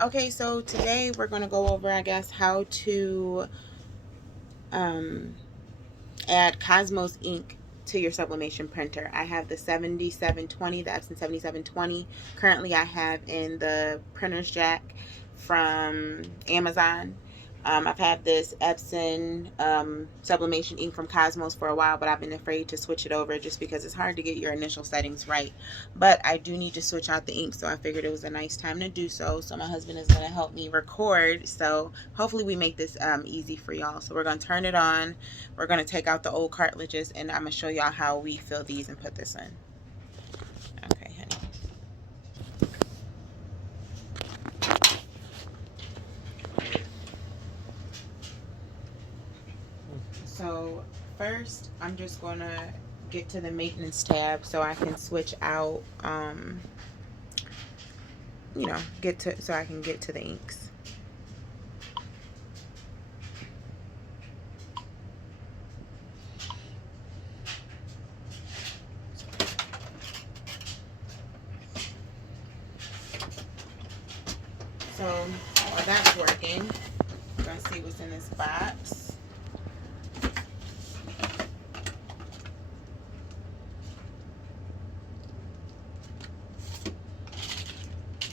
Okay, so today we're going to go over, I guess, how to add Cosmos ink to your sublimation printer. I have the 7720, the Epson 7720. Currently, I have in the printer's jack from Amazon. I've had this Epson sublimation ink from Cosmos for a while, but I've been afraid to switch it over just because it's hard to get your initial settings right. But I do need to switch out the ink, so I figured it was a nice time to do so. So my husband is going to help me record. So hopefully we make this easy for y'all. So we're going to turn it on. We're going to take out the old cartridges, and I'm going to show y'all how we fill these and put this in. Okay, honey. So first, I'm just going to get to the maintenance tab so I can switch out, so I can get to the inks. So while that's working, we're going to see what's in this box.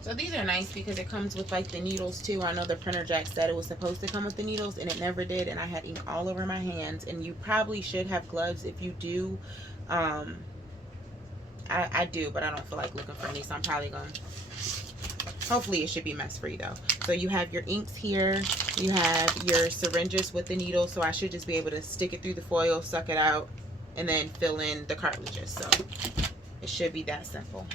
So these are nice because it comes with like the needles too. I know the printer jack said it was supposed to come with the needles and it never did, and I had ink all over my hands. And you probably should have gloves if you do. I do, but I don't feel like looking for any, so I'm probably going to, hopefully it should be mess free though. So you have your inks here, you have your syringes with the needles, so I should just be able to stick it through the foil, suck it out, and then fill in the cartridges. So it should be that simple.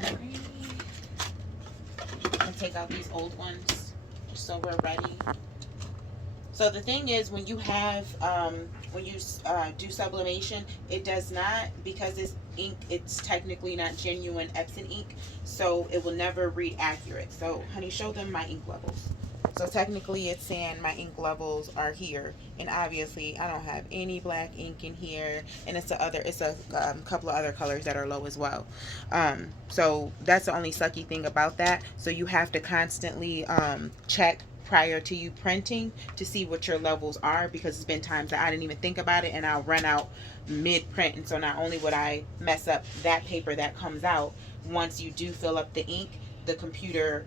Alrighty. I'll take out these old ones just so we're ready. So the thing is, when you have do sublimation, it does not, because it's ink, it's technically not genuine Epson ink, so it will never read accurate. So honey, show them my ink levels. So technically it's saying my ink levels are here, and obviously I don't have any black ink in here, and it's a couple of other colors that are low as well. So that's the only sucky thing about that. So you have to constantly check prior to you printing to see what your levels are, because it's been times that I didn't even think about it and I'll run out mid print, and so not only would I mess up that paper that comes out, once you do fill up the ink, the computer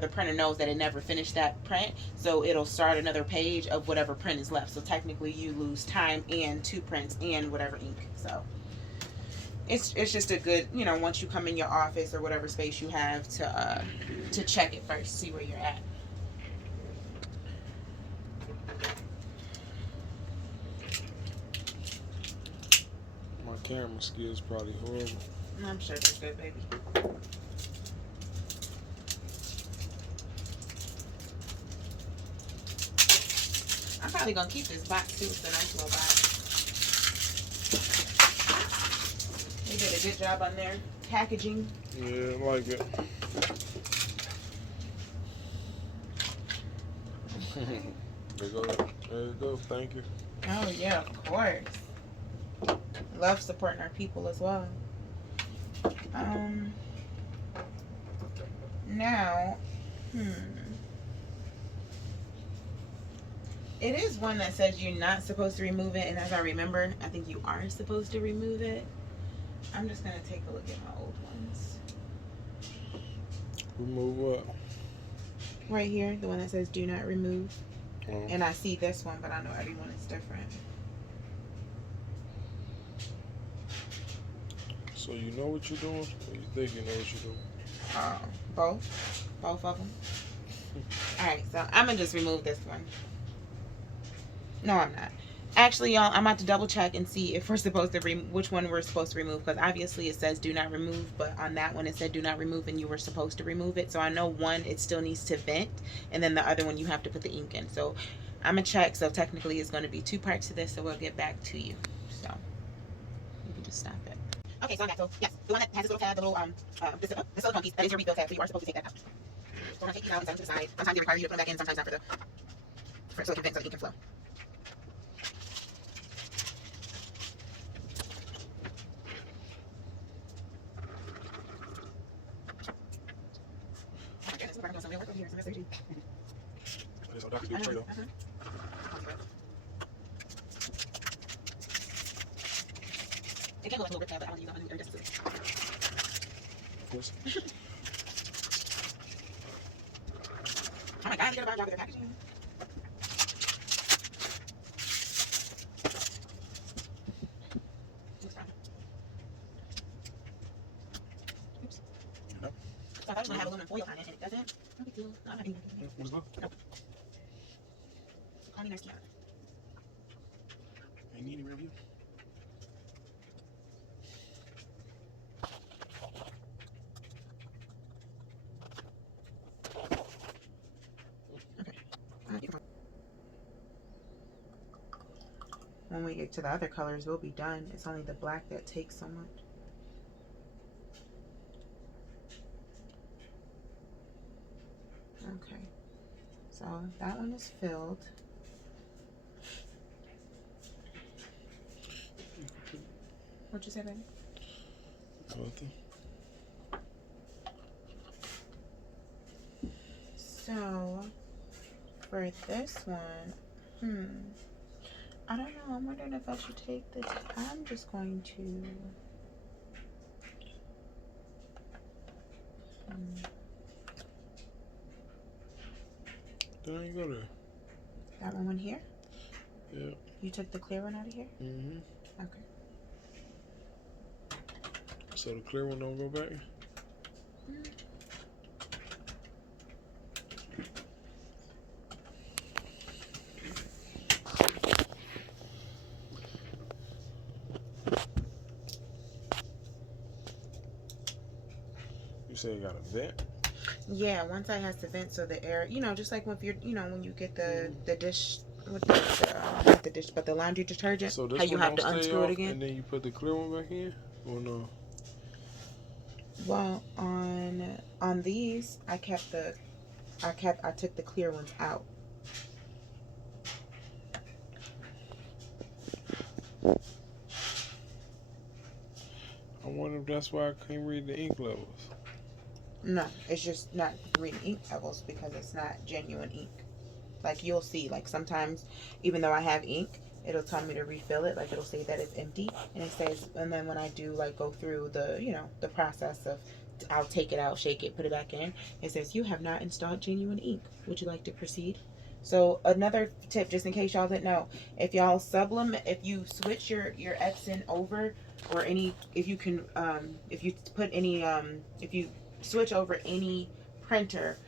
the printer knows that it never finished that print, so it'll start another page of whatever print is left. So technically you lose time and two prints and whatever ink. So it's just a good, once you come in your office or whatever space you have to check it first, see where you're at. My camera skills probably horrible. I'm sure they're good, baby. I'm probably gonna keep this box too. It's a nice little box. They did a good job on their packaging. Yeah, I like it. There you go. Thank you. Oh yeah, of course. Love supporting our people as well. Now, it is one that says you're not supposed to remove it, and as I remember, I think you are supposed to remove it. I'm just gonna take a look at my old ones. Remove what? Right here, the one that says do not remove. Oh. And I see this one, but I know everyone is different. So you know what you're doing? Or you think you know what you're doing? Both of them. Alright, so I'm gonna just remove this one. No, I'm not. Actually, y'all, I'm about to double check and see if we're supposed to which one we're supposed to remove, because obviously it says do not remove, but on that one it said do not remove and you were supposed to remove it. So I know one, it still needs to vent, and then the other one you have to put the ink in. So I'm gonna check. So technically it's going to be two parts to this, so we'll get back to you. So you can just stop it. Okay, so I'm back. So yes, the one that has this little tab, the little the silicone piece, that is your refill tab, so you are supposed to take that out. So I'm gonna take these out and set them to the side. Sometimes they require you to put them back in, sometimes not, so it can vent, so the ink can flow. It can go like a little rip tab, but I want to use a new iridescent scissors. What's Oh my god, they got a bad job with their packaging. Looks fine. Oops. No. So I thought it was going to have aluminum foil on it, and it doesn't. No big deal. No, I'm not eating it. What's that? Nope. Call me nice, Kiara. Ain't need any review. When we get to the other colors, we'll be done. It's only the black that takes so much. Okay, so that one is filled. What'd you say, baby? Nothing. So for this one, I don't know. I'm wondering if I should take this. I'm just going to. There you go there. That one here? Yeah. You took the clear one out of here? Mm-hmm. Okay. So the clear one don't go back? You say it got a vent? Yeah, one side has to vent so the air, just like if you're, when you get the dish, with not the dish, but the laundry detergent, So this how you one have to don't stay unscrew it off, again. and then you put the clear one back in? Or no? Well, on these, I took the clear ones out. I wonder if that's why I can't read the ink levels. No, it's just not reading ink levels because it's not genuine ink. Like you'll see, like sometimes, even though I have ink, it'll tell me to refill it. Like it'll say that it's empty, and it says, and then when I do like go through the, the process of, I'll take it out, shake it, put it back in. It says you have not installed genuine ink. Would you like to proceed? So another tip, just in case y'all didn't know, if y'all if you switch your Epson over, or if you switch over any printer,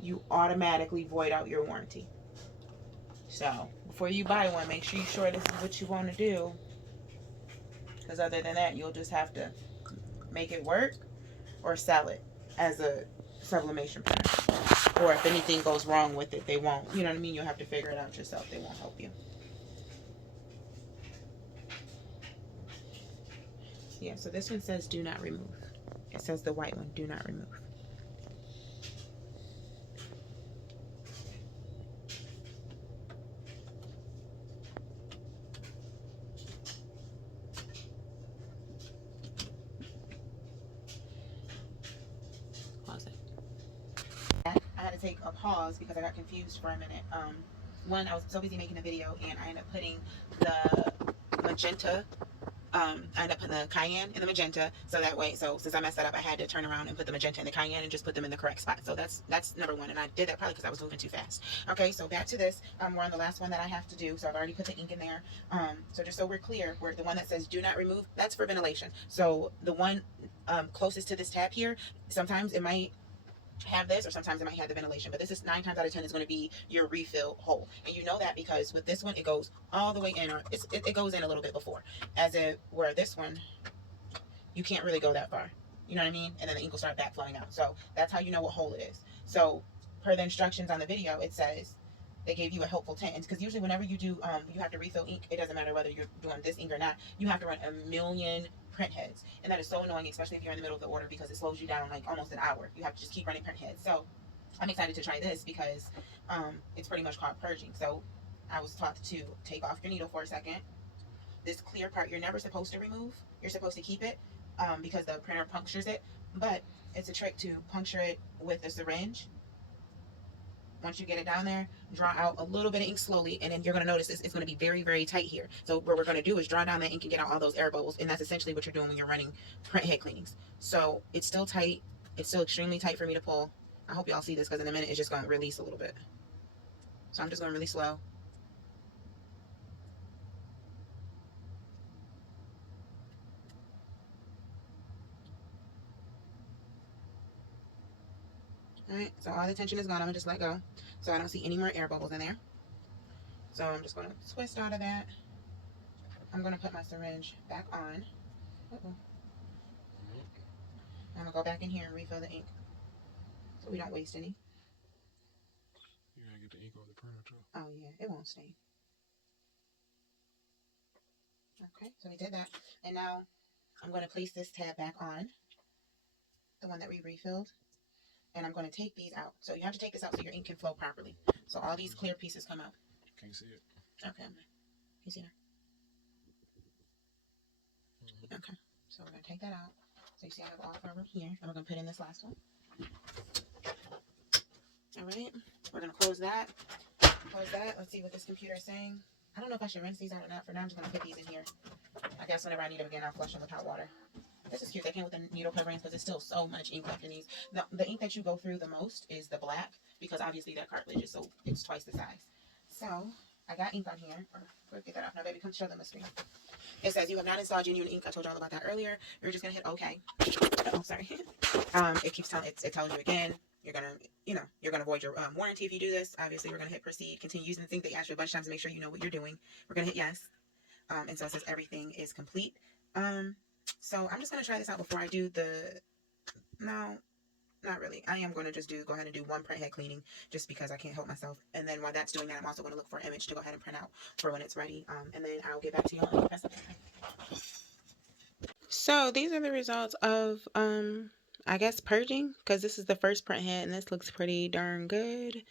you automatically void out your warranty. So before you buy one, make sure you're sure this is what you want to do, because other than that, you'll just have to make it work or sell it as a sublimation printer. Or if anything goes wrong with it, they won't, you know what I mean? You'll have to figure it out yourself. They won't help you. Yeah, so this one says do not remove. It says the white one, do not remove. Pause it. I had to take a pause because I got confused for a minute. One, I was so busy making a video, and I ended up putting the magenta. I ended up putting the cayenne in the magenta, so that way, since I messed that up, I had to turn around and put the magenta and the cayenne and just put them in the correct spot. So that's number one, and I did that probably because I was moving too fast. Okay, so back to this. We're on the last one that I have to do, so I've already put the ink in there. So just so we're clear, the one that says do not remove, that's for ventilation. So the one closest to this tab here, sometimes it might have this, or sometimes it might have the ventilation, but this is 9 times out of 10 is going to be your refill hole, and you know that because with this one it goes all the way in, or it goes in a little bit before, where this one you can't really go that far, you know what I mean, and then the ink will start back flowing out. So that's how you know what hole it is. So per the instructions on the video, it says they gave you a helpful tint, because usually whenever you do you have to refill ink, it doesn't matter whether you're doing this ink or not, you have to run a million print heads, and that is so annoying, especially if you're in the middle of the order, because it slows you down like almost an hour. You have to just keep running print heads. So I'm excited to try this because it's pretty much called purging. So I was taught to take off your needle for a second. This clear part you're never supposed to remove, you're supposed to keep it because the printer punctures it, but it's a trick to puncture it with a syringe once you get it down there, draw out a little bit of ink slowly, and then you're going to notice it's going to be very, very tight here. So what we're going to do is draw down that ink and get out all those air bubbles, and that's essentially what you're doing when you're running print head cleanings. So it's still tight. It's still extremely tight for me to pull. I hope y'all see this, because in a minute it's just going to release a little bit. So I'm just going really slow. Alright, so all the tension is gone. I'm going to just let go. So I don't see any more air bubbles in there. So I'm just going to twist out of that. I'm going to put my syringe back on. I'm going to go back in here and refill the ink, so we don't waste any. You gotta get the ink off the printer too. Oh yeah, it won't stain. Okay, so we did that. And now I'm going to place this tab back on, the one that we refilled. And I'm going to take these out. So you have to take this out so your ink can flow properly. So all these clear pieces come out. Can't see it. Okay. You see that? Okay. So we're going to take that out. So you see I have all 4 of them here. And we're going to put in this last one. All right. We're going to close that. Close that. Let's see what this computer is saying. I don't know if I should rinse these out or not. For now, I'm just going to put these in here. I guess whenever I need them again, I'll flush them with hot water. This is cute. They came with the needle coverings because there's still so much ink left in these. The ink that you go through the most is the black, because obviously that cartilage is so it's twice the size. So I got ink on here. Or get that off now, baby. Come show them the screen. It says you have not installed genuine ink. I told you all about that earlier. You're just gonna hit OK. Oh, sorry. It keeps telling it tells you again. You're gonna void your warranty if you do this. Obviously, we're gonna hit proceed. Continue using the ink. They ask you a bunch of times to make sure you know what you're doing. We're gonna hit yes. And so it says everything is complete. So I'm just going to try this out before I do no, not really. I am going to just go ahead and do one print head cleaning, just because I can't help myself. And then while that's doing that, I'm also going to look for an image to go ahead and print out for when it's ready. And then I'll get back to y'all. So these are the results of, I guess, purging, because this is the first print head and this looks pretty darn good.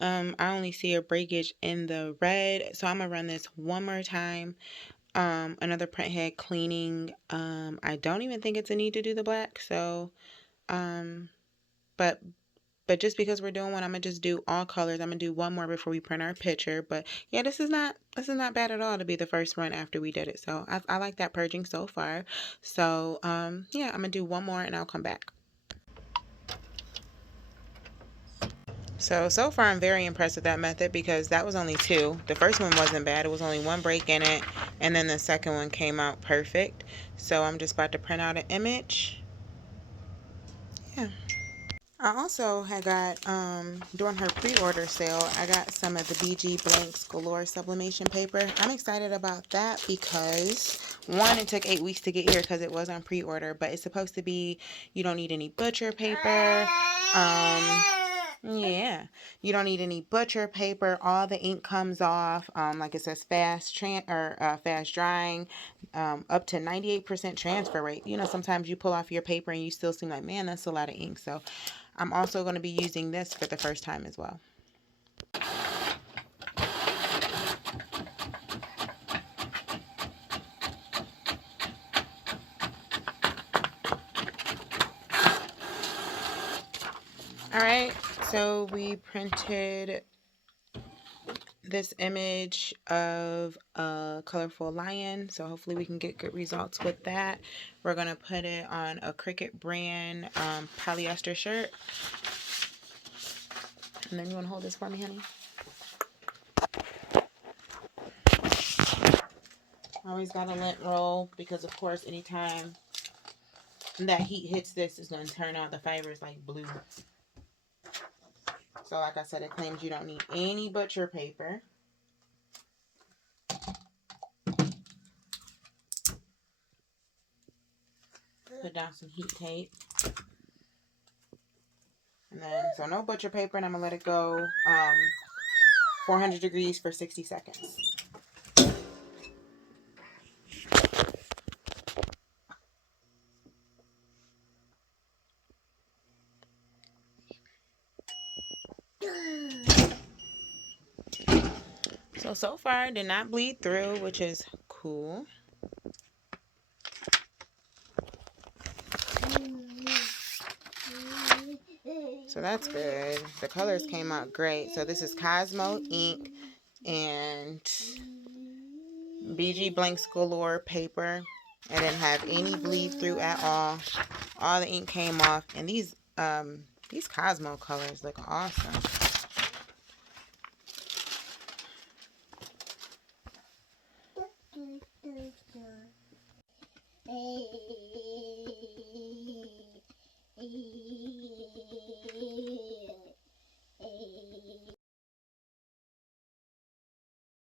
I only see a breakage in the red, so I'm going to run this one more time. Another print head cleaning. I don't even think it's a need to do the black. So, but just because we're doing one, I'm gonna just do all colors. I'm gonna do one more before we print our picture. But yeah, this is not bad at all to be the first run after we did it. So I like that purging so far. So yeah, I'm gonna do one more and I'll come back. So far I'm very impressed with that method, because that was only 2. The first one wasn't bad. It was only 1 break in it, and then the second one came out perfect. So I'm just about to print out an image. Yeah. I also had got, during her pre-order sale, I got some of the BG Blanks Galore Sublimation paper. I'm excited about that because, one, it took 8 weeks to get here because it was on pre-order, but it's supposed to be, you don't need any butcher paper. Yeah, you don't need any butcher paper. All the ink comes off. Like it says, fast drying, up to 98% transfer rate. You know, sometimes you pull off your paper and you still seem like, man, that's a lot of ink. So I'm also going to be using this for the first time as well. Alright, so we printed this image of a colorful lion, so hopefully we can get good results with that. We're going to put it on a Cricut brand polyester shirt. And then you want to hold this for me, honey? Always got a lint roll, because of course anytime that heat hits this, it's going to turn out the fibers like blue. So like I said, it claims you don't need any butcher paper. Put down some heat tape. And then, so no butcher paper, and I'm going to let it go 400 degrees for 60 seconds. So far, did not bleed through, which is cool. So that's good. The colors came out great. So this is Cosmo ink and BG Blanks Galore paper. I didn't have any bleed through at all. All the ink came off, and these Cosmo colors look awesome.